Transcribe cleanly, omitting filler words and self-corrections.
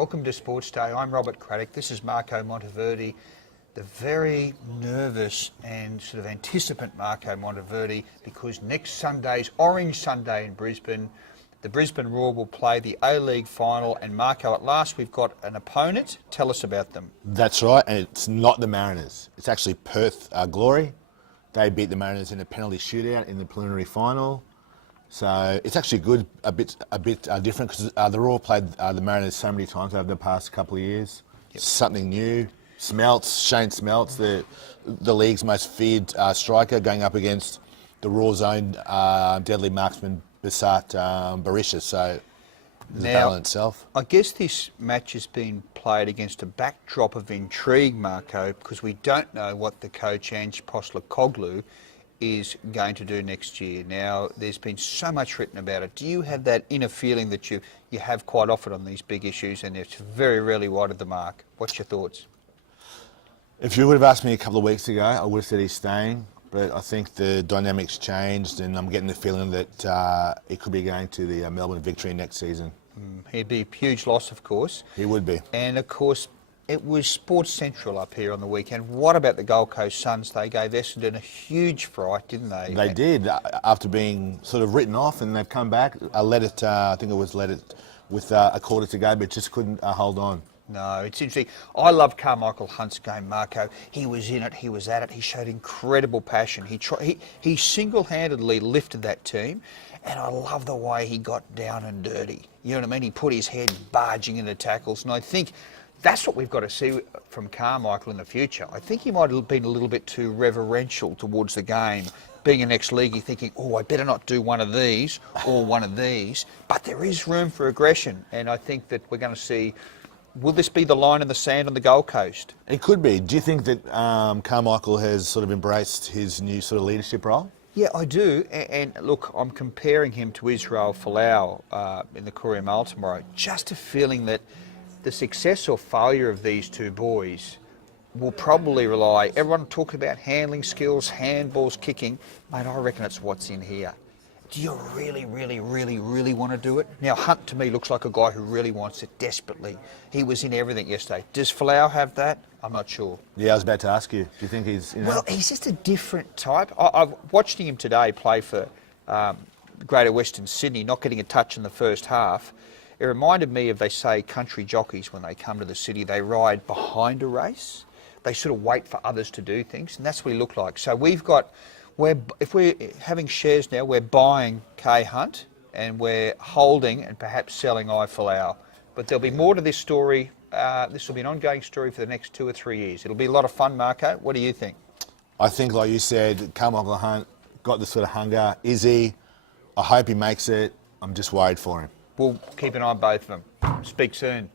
Welcome to Sports Day. I'm Robert Craddock. This is Marco Monteverdi, the very nervous and sort of anticipant Marco Monteverdi, because next Sunday's Orange Sunday in Brisbane. The Brisbane Roar will play the A-League final, and Marco, at last we've got an opponent. Tell us about them. That's right, and it's not the Mariners. It's actually Perth Glory. They beat the Mariners in a penalty shootout in the preliminary final. So it's actually good, a bit different, because the Roar played the Mariners so many times over the past couple of years. Yep. Something new. Shane Smeltz, the league's most feared striker, going up against the Roar's own deadly marksman, Basat Berisha. So the battle in itself. I guess this match has been played against a backdrop of intrigue, Marco, because we don't know what the coach Ange Postecoglou is going to do next year. Now, there's been so much written about it. Do you have that inner feeling that you have quite often on these big issues, and it's very rarely wide of the mark? What's your thoughts? If you would have asked me a couple of weeks ago, I would have said he's staying. But I think the dynamics changed, and I'm getting the feeling that he could be going to the Melbourne Victory next season. He'd be a huge loss, of course. He would be. And, of course, it was Sports Central up here on the weekend. What about the Gold Coast Suns? They gave Essendon a huge fright, didn't they? They did, after being sort of written off, and they've come back. I think it was led it with a quarter to go, but just couldn't hold on. No, it's interesting. I love Carmichael Hunt's game, Marco. He was in it, he was at it, he showed incredible passion. He single-handedly lifted that team, and I love the way he got down and dirty. You know what I mean? He put his head barging into tackles, and I think that's what we've got to see from Carmichael in the future. I think he might have been a little bit too reverential towards the game. Being an ex-leaguey, thinking, oh, I better not do one of these or one of these. But there is room for aggression, and I think that we're going to see. Will this be the line in the sand on the Gold Coast? It could be. Do you think that Carmichael has sort of embraced his new sort of leadership role? Yeah, I do. And look, I'm comparing him to Israel Folau in the Courier Mail tomorrow. Just a feeling that the success or failure of these two boys will probably rely. Everyone talks about handling skills, handballs, kicking. Mate, I reckon it's what's in here. Do you really, really, really, really want to do it? Now, Hunt, to me, looks like a guy who really wants it desperately. He was in everything yesterday. Does Folau have that? I'm not sure. Yeah, I was about to ask you. Do you think he's... Well, he's just a different type. I've watched him today play for Greater Western Sydney, not getting a touch in the first half. It reminded me of, they say, country jockeys when they come to the city. They ride behind a race. They sort of wait for others to do things, and that's what he looked like. So if we're having shares now, we're buying K Hunt and we're holding and perhaps selling I Folau. But there'll be more to this story. This will be an ongoing story for the next 2 or 3 years. It'll be a lot of fun, Marco. What do you think? I think, like you said, Carmichael Hunt got the sort of hunger. Is he? I hope he makes it. I'm just worried for him. We'll keep an eye on both of them. Speak soon.